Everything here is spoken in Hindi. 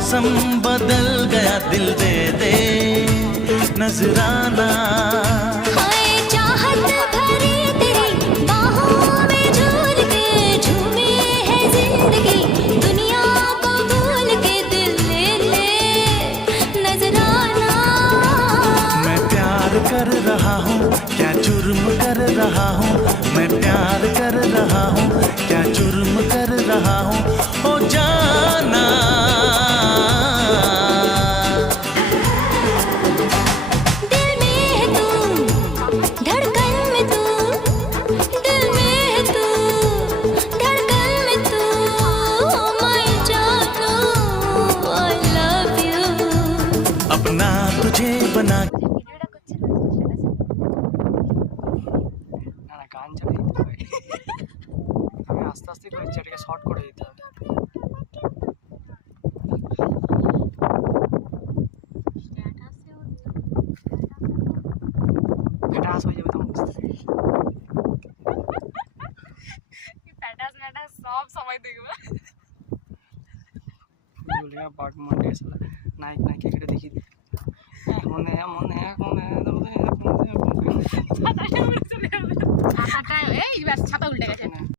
मौसम बदल गया, दिल दे दे नजराना। हाय चाहत भरी तेरी बाहों में झूल के झूमे है जिंदगी, दुनिया को भूल के दिल ले ले नजराना। मैं प्यार कर रहा हूँ, क्या जुर्म कर रहा हूँ, मैं प्यार कर रहा हूँ, क्या जुर्म कर रहा हूँ, ओ जाना। दिल में है तू, धड़कन में तू, दिल में है तू, धड़कन में तू, मैं जानू I love you। अपना तुझे बना না গান ছেড়ে দিতে হবে। আমি আস্তে আস্তে করে এটাকে শর্ট করে দিতে হবে। স্ট্যাটাস হয়ে যাবে তখন বুঝতে স্ট্যাটাস ম্যাটাস সব সময় দেখবে। বলে বাট মন্ডে আসলে নাইক নাইক এটা দেখি মনে মনে মনে ছাতাটা এই ছাতা উল্টে গেছে।